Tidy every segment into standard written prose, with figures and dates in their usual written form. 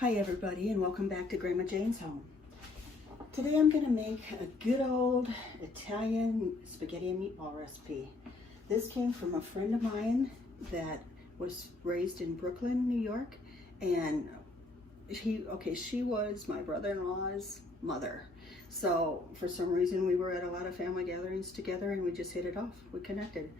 Hi everybody, and welcome back to Grandma Jane's home. Today I'm going to make a good old Italian spaghetti and meatball recipe. This came from a friend of mine that was raised in Brooklyn, New York, and she was my brother-in-law's mother. So for some reason we were at a lot of family gatherings together and we just hit it off. We connected.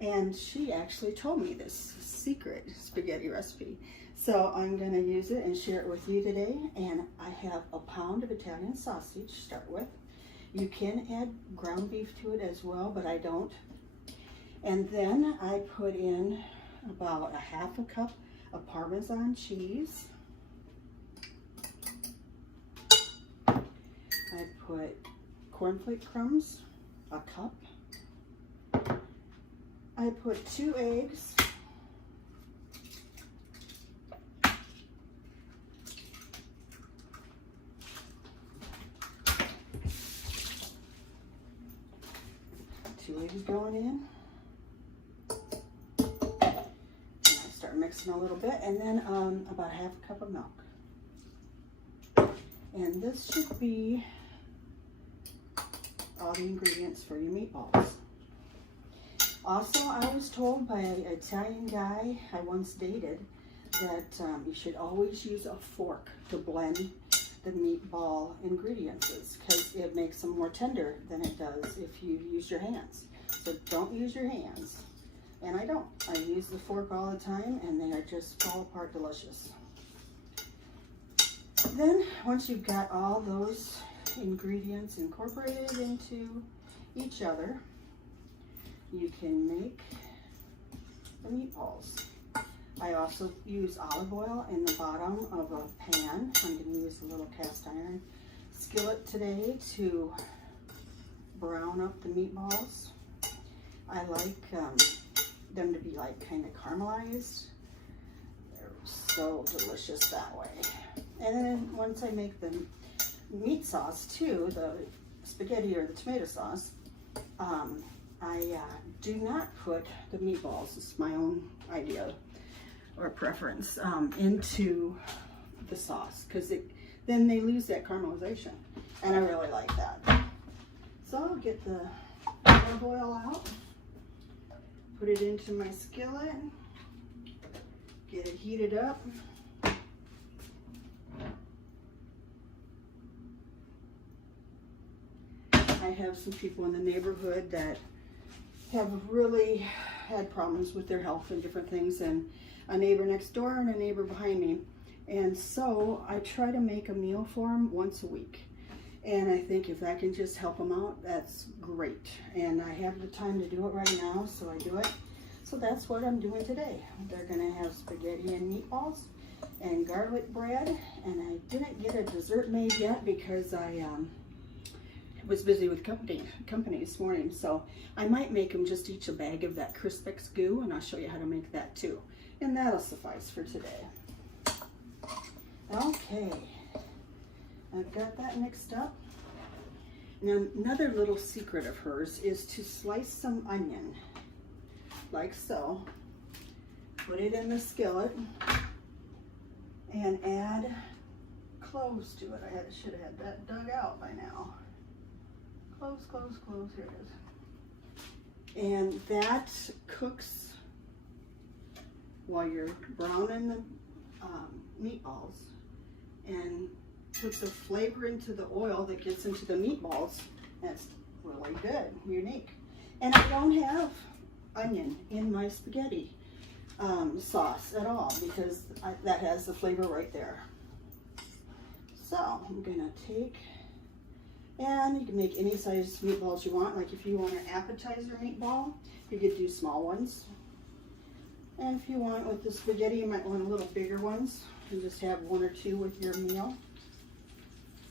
And she actually told me this secret spaghetti recipe. So I'm going to use it and share it with you today. And I have a pound of Italian sausage to start with. You can add ground beef to it as well, but I don't. And then I put in about a half a cup of parmesan cheese. I put cornflake crumbs, a cup. I put 2 eggs. 2 eggs going in. And I start mixing a little bit, and then about half a cup of milk. And this should be all the ingredients for your meatballs. Also, I was told by an Italian guy I once dated that you should always use a fork to blend the meatball ingredients because it makes them more tender than it does if you use your hands. So don't use your hands. And I don't. I use the fork all the time and they are just fall apart delicious. Then once you've got all those ingredients incorporated into each other, you can make the meatballs. I also use olive oil in the bottom of a pan. I'm going to use a little cast iron skillet today to brown up the meatballs. I like them to be like kind of caramelized. They're so delicious that way. And then once I make the meat sauce too, the spaghetti or the tomato sauce, I do not put the meatballs, it's my own idea or preference, into the sauce because then they lose that caramelization, and I really like that. So I'll get the olive oil out, put it into my skillet, get it heated up. I have some people in the neighborhood that have really had problems with their health and different things, and a neighbor next door and a neighbor behind me. And so I try to make a meal for them once a week. And I think if I can just help them out, that's great. And I have the time to do it right now, so I do it. So that's what I'm doing today. They're gonna have spaghetti and meatballs and garlic bread. And I didn't get a dessert made yet because I was busy with company this morning, so I might make them just each a bag of that Crispix goo, and I'll show you how to make that too. And that'll suffice for today. Okay, I've got that mixed up. Now another little secret of hers is to slice some onion, like so. Put it in the skillet and add cloves to it. I should have had that dug out by now. Cloves, cloves, cloves, here it is. And that cooks while you're browning the meatballs and puts the flavor into the oil that gets into the meatballs. That's really good, unique. And I don't have onion in my spaghetti sauce at all because that has the flavor right there. So I'm gonna take, and you can make any size meatballs you want. Like if you want an appetizer meatball, you could do small ones. And if you want with the spaghetti, you might want a little bigger ones. You just have 1 or 2 with your meal.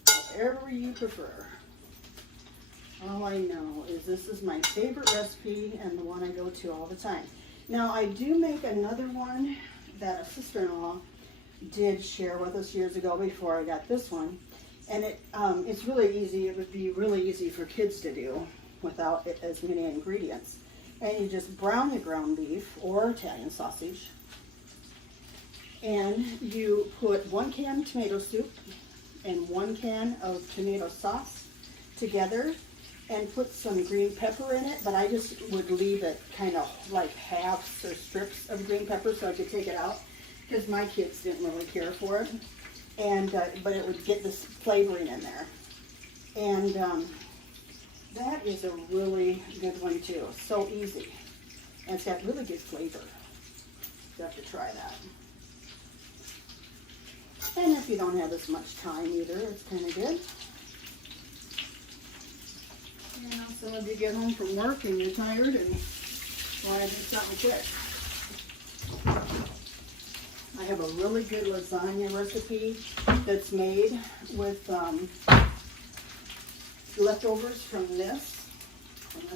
Whatever you prefer. All I know is this is my favorite recipe and the one I go to all the time. Now I do make another one that a sister-in-law did share with us years ago before I got this one. And it's really easy. It would be really easy for kids to do without as many ingredients. And you just brown your ground beef or Italian sausage And you put 1 can tomato soup and 1 can of tomato sauce together and put some green pepper in it, but I just would leave it kind of like halves or strips of green pepper so I could take it out because my kids didn't really care for it. And but it would get this flavoring in there. And that is a really good one too. So easy. And it's got really good flavor. You have to try that. And if you don't have as much time either, it's kind of good. You know, some of you get home from work and you're tired and want to do something quick. I have a really good lasagna recipe that's made with leftovers from the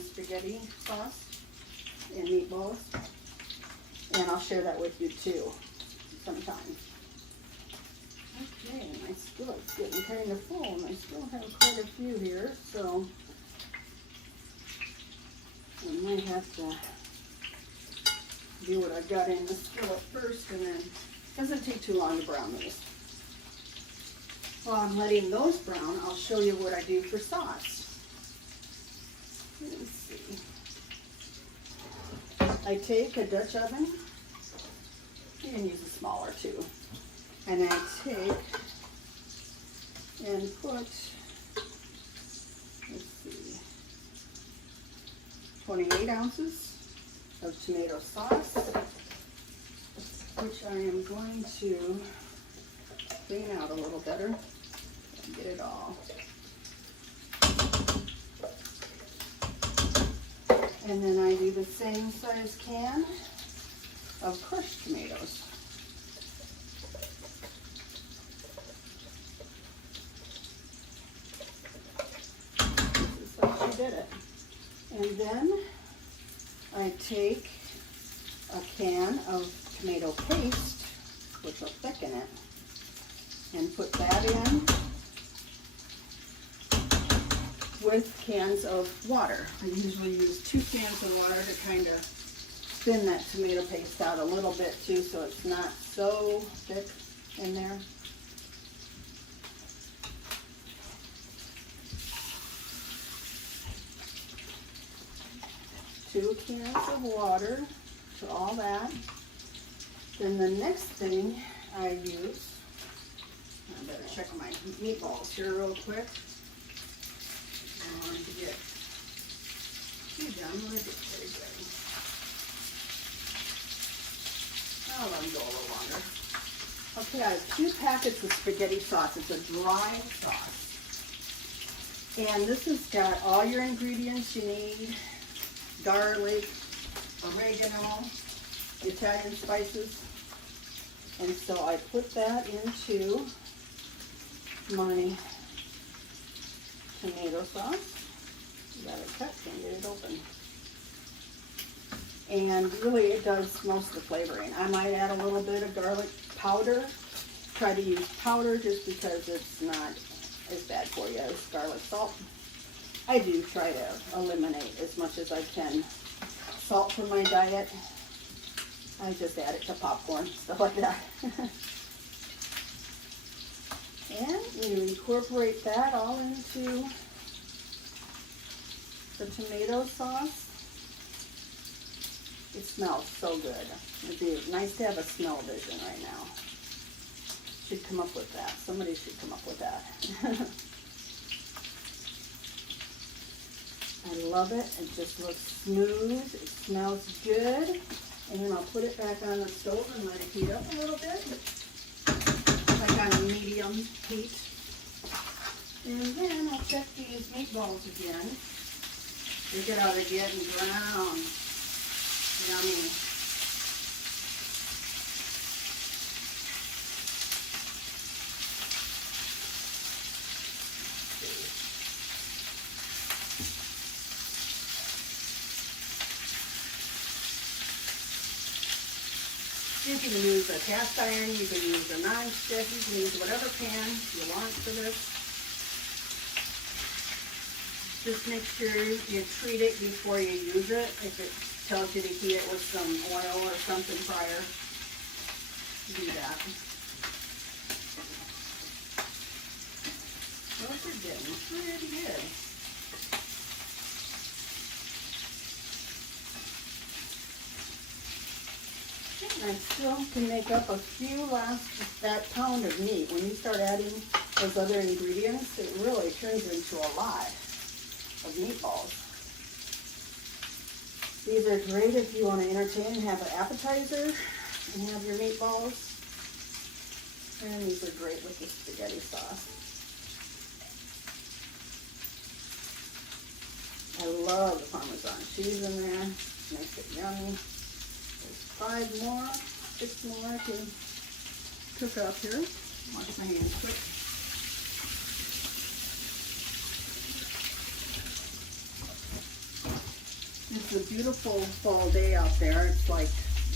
spaghetti sauce and meatballs. And I'll share that with you too sometime. Okay, my skillet's getting kind of full and I still have quite a few here, so I might have to do what I've got in the skillet first, and then it doesn't take too long to brown these. While I'm letting those brown, I'll show you what I do for sauce. Let me see. I take a Dutch oven, you can use a smaller too, and I take and put, let's see, 28 ounces of tomato sauce, which I am going to clean out a little better and get it all. And then I do the same size can of crushed tomatoes. This is how she did it. And then I take a can of tomato paste, which will thicken it, and put that in with cans of water. I usually use 2 cans of water to kind of thin that tomato paste out a little bit too, so it's not so thick in there. Two cans of water to all that. Then the next thing I use, I better check my meatballs here real quick. I want to get two done. Let me get pretty good. I'll let them go a little longer. Okay, I have 2 packets of spaghetti sauce. It's a dry sauce. And this has got all your ingredients you need. Garlic, oregano, Italian spices. And so I put that into my tomato sauce. You gotta cut and get it open. And really it does most of the flavoring. I might add a little bit of garlic powder. Try to use powder just because it's not as bad for you as garlic salt. I do try to eliminate as much as I can salt from my diet. I just add it to popcorn, stuff like that. And you incorporate that all into the tomato sauce. It smells so good. It'd be nice to have a smell vision right now. Should come up with that. Somebody should come up with that. I love it. It just looks smooth. It smells good. And then I'll put it back on the stove and let it heat up a little bit. Like on a medium heat. And then I'll check these meatballs again. They get out of getting brown. Yummy. You can use a cast iron, you can use a non-stick, you can use whatever pan you want for this. Just make sure you treat it before you use it. If it tells you to heat it with some oil or something prior. do that. Those are getting pretty good. And I still can make up a few that pound of meat. When you start adding those other ingredients, it really turns into a lot of meatballs. These are great if you want to entertain and have an appetizer and have your meatballs. And these are great with the spaghetti sauce. I love the Parmesan cheese in there. Makes it yummy. There's 5 more, 6 more I can cook up here. Wash my hands quick. It's a beautiful fall day out there. It's like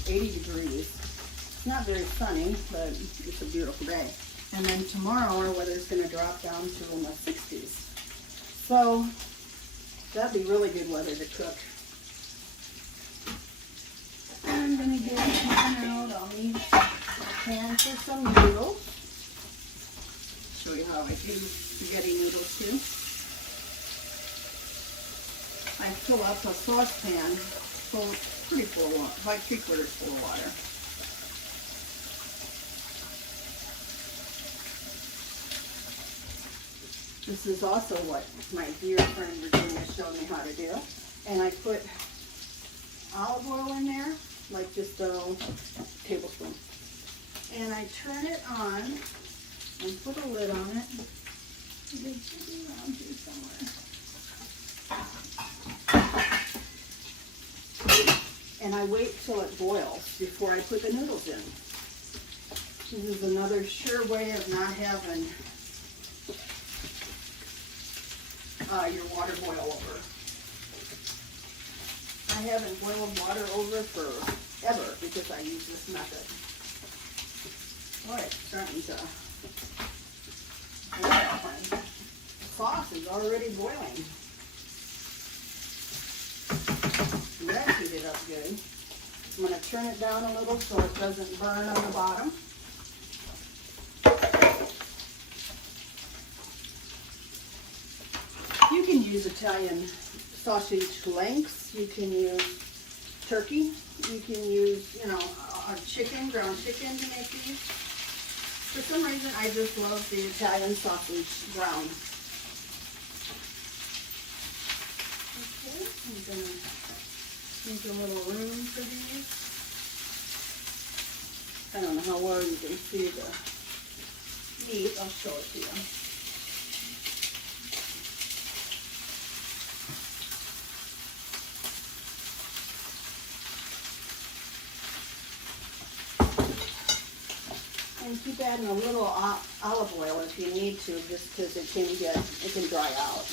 80 degrees. It's not very sunny, but it's a beautiful day. And then tomorrow our weather's going to drop down to in the 60s. So that'd be really good weather to cook. I'm going to get one out. I'll need a pan for some noodles. Show you how I do spaghetti noodles too. I fill up a saucepan pretty full of water, like 3/4 full of water. This is also what my dear friend Virginia showed me how to do. And I put olive oil in there, like just a tablespoon. And I turn it on and put a lid on it. It should be around here somewhere. And I wait till it boils before I put the noodles in. This is another sure way of not having your water boil over. I haven't boiled water over forever because I use this method. Boy, it's starting to boil. The sauce is already boiling. That heated up good. I'm going to turn it down a little so it doesn't burn on the bottom. You can use Italian sausage lengths. You can use turkey. You can use, ground chicken to make these. For some reason, I just love the Italian sausage ground. Okay, I'm going to make a little room for these. I don't know how well you can see the meat. I'll show it to you. And keep adding a little olive oil if you need to, just because it can dry out.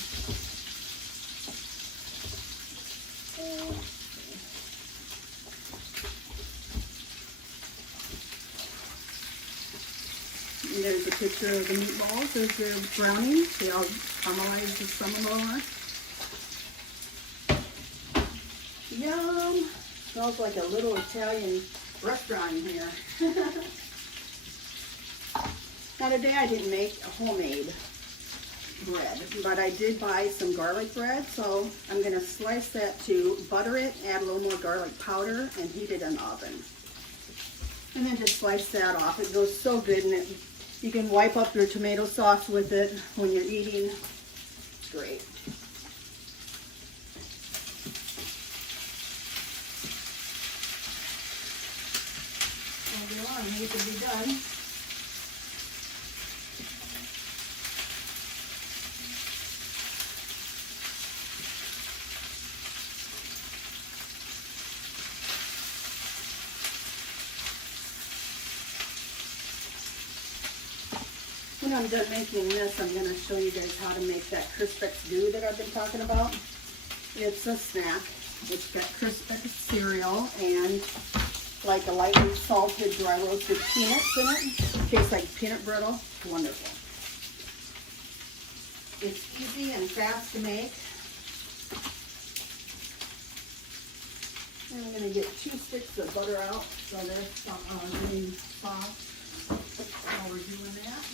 And there's a picture of the meatballs as they're browning. See how caramelized some of them are? Yum! Smells like a little Italian restaurant in here. Now today I didn't make a homemade bread, but I did buy some garlic bread, so I'm going to slice that to butter it, add a little more garlic powder, and heat it in the oven. And then just slice that off. It goes so good, and you can wipe up your tomato sauce with it when you're eating. It's great. Moving on, these will be done. When I'm done making this, I'm going to show you guys how to make that Crispix dough that I've been talking about. It's a snack. It's got Crispix cereal and like a lightly salted dry roasted peanuts in it. Tastes like peanut brittle. Wonderful. It's easy and fast to make. And I'm going to get 2 sticks of butter out so there's some green sauce while we're doing that.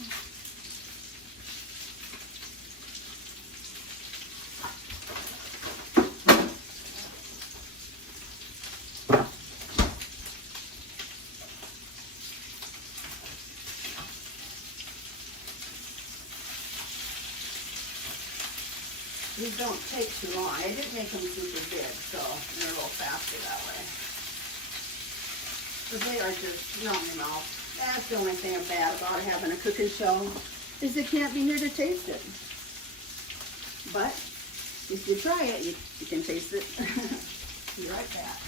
These don't take too long. I didn't make them super big, so they're a little faster that way. But they are just melt in your mouth. That's the only thing bad about having a cooking show, is it can't be here to taste it. But if you try it, you can taste it. Be right back.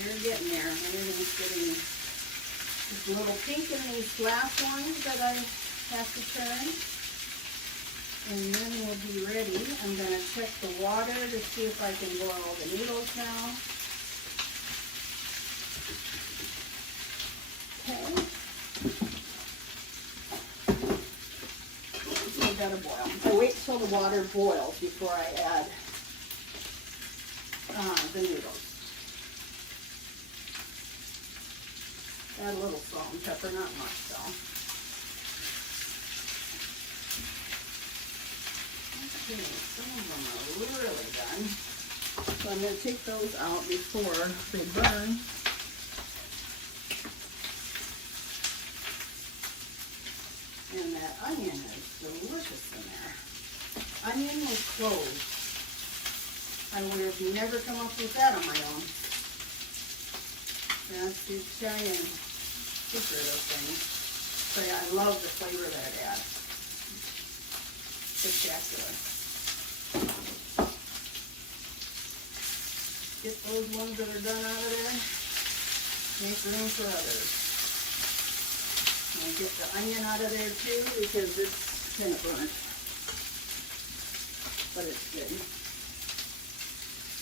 They're getting there. Everything's getting just a little pink in these last ones that I have to turn. And then we'll be ready. I'm going to check the water to see if I can boil the noodles now. Okay. I've got to boil. I wait till the water boils before I add the noodles. Add a little salt and pepper, not much though. Okay, some of them are really done. So I'm going to take those out before they burn. And that onion is delicious in there. Onion with cloves. I would have never come up with that on my own. That's the Italian secret of things. But yeah, I love the flavor that it adds. Spectacular. Get those ones that are done out of there. Make room for others. And get the onion out of there too because it's kind of burnt. But it's good.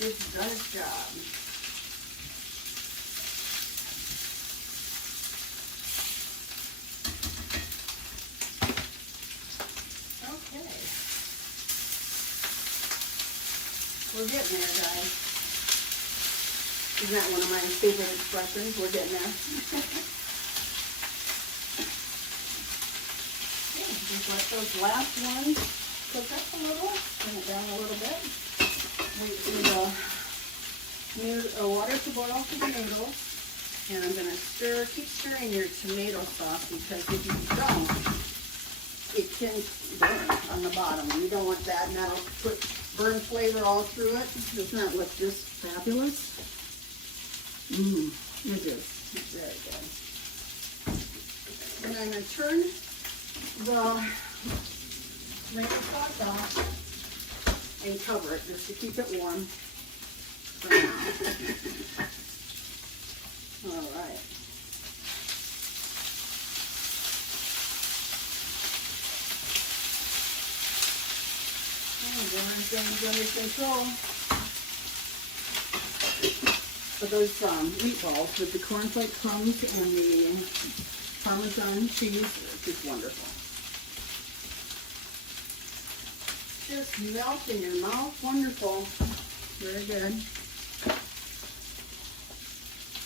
It's done its job. Okay. We're getting there, guys. Isn't that one of my favorite expressions? We're getting there. Okay, just let those last ones cook up a little. Bring it down a little bit. Wait for the water to boil for the noodles. And I'm going to keep stirring your tomato sauce because if you don't, it can burn on the bottom. And you don't want that, and that'll put burn flavor all through it. Doesn't that look just fabulous? It is. It's very good. And I'm going to turn the tomato sauce off and cover it just to keep it warm for now. All right. And everything's under control. But those meatballs with the cornflake crumbs and the parmesan cheese are just wonderful. Just melt in your mouth. Wonderful. Very good.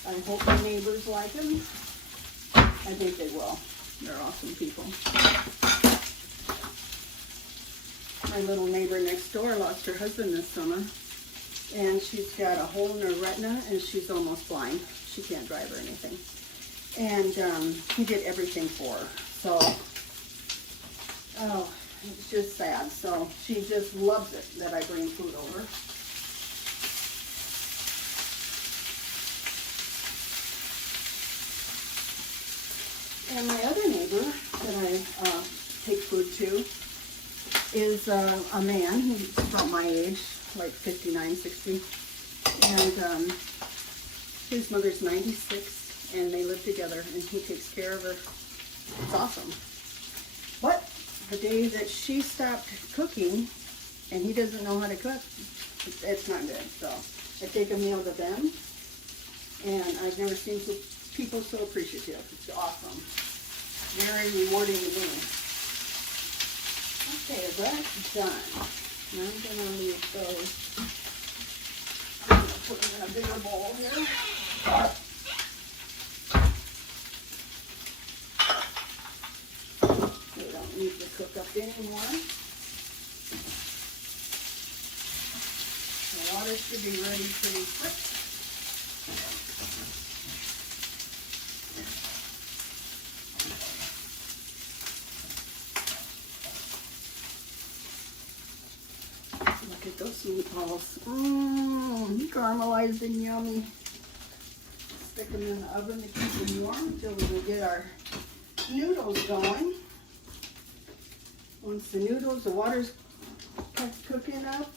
I hope my neighbors like them. I think they will. They're awesome people. My little neighbor next door lost her husband this summer. And she's got a hole in her retina and she's almost blind. She can't drive or anything. And he did everything for her. So, oh, it's just sad. So she just loves it that I bring food over. And my other neighbor that I take food to is a man. He's about my age, like 59, 60. And his mother's 96, and they live together, and he takes care of her It's awesome. But the day that she stopped cooking and he doesn't know how to cook, it's not good. So I take a meal to them, and I've never seen people so appreciative. It's awesome. Very rewarding to me. Okay, that's done. Now I'm going to leave those. I'm going to put them in a bigger bowl here. They don't need to cook up anymore. The water should be ready pretty quick. Look at those meatballs. Caramelized and yummy. Stick them in the oven to keep them warm until we get our noodles going. Once the noodles, the water's cooking up,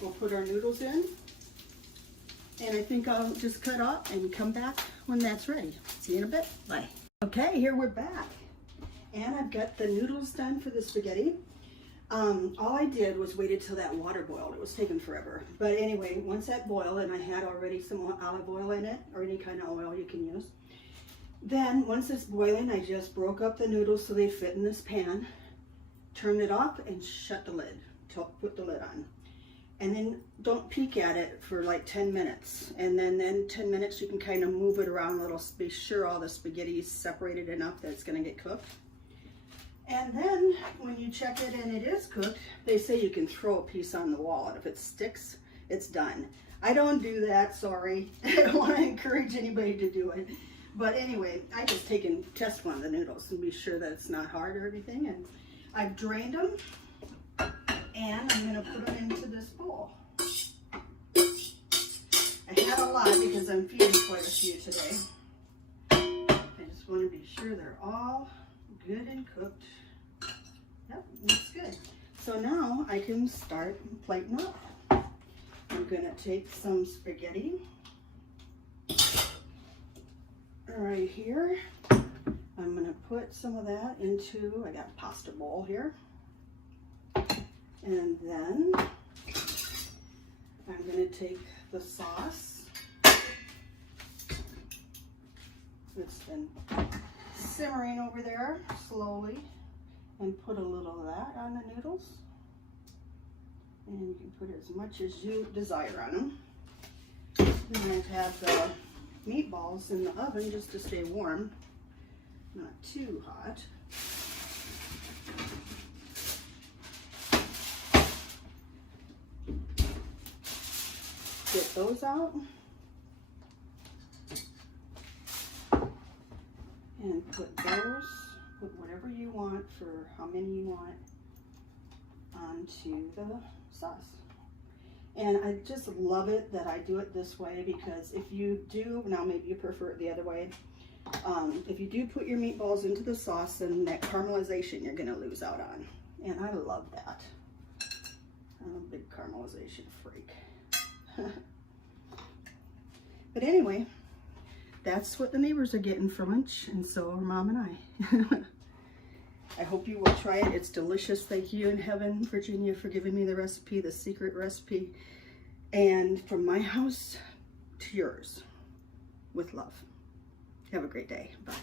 we'll put our noodles in. And I think I'll just cut off and come back when that's ready. See you in a bit. Bye. Okay, here we're back. And I've got the noodles done for the spaghetti. All I did was waited till that water boiled. It was taking forever. But anyway, once that boiled, and I had already some olive oil in it, or any kind of oil you can use. Then, once it's boiling, I just broke up the noodles so they fit in this pan, turned it off, and shut the lid. Put the lid on. And then don't peek at it for like 10 minutes. And then 10 minutes, you can kind of move it around a little, be sure all the spaghetti is separated enough that it's going to get cooked. And then when you check it and it is cooked, they say you can throw a piece on the wall, and if it sticks, it's done. I don't do that, sorry. I don't want to encourage anybody to do it. But anyway, I just take and test one of the noodles and be sure that it's not hard or anything. And I've drained them, and I'm going to put them into this bowl. I had a lot because I'm feeding quite a few today. I just want to be sure they're all good and cooked. Yep, looks good. So now I can start plating up. I'm gonna take some spaghetti right here. I'm gonna put some of that into, I got a pasta bowl here. And then I'm gonna take the sauce. It's been simmering over there slowly, and put a little of that on the noodles. And you can put as much as you desire on them. Then I've had the meatballs in the oven just to stay warm, not too hot. Get those out. And put those, put whatever you want for how many you want onto the sauce. And I just love it that I do it this way, because if you do, now maybe you prefer it the other way, if you do put your meatballs into the sauce, then that caramelization you're going to lose out on. And I love that. I'm a big caramelization freak. But anyway, that's what the neighbors are getting for lunch, and so are Mom and I. I hope you will try it. It's delicious. Thank you in heaven, Virginia, for giving me the recipe, the secret recipe. And from my house to yours, with love. Have a great day. Bye.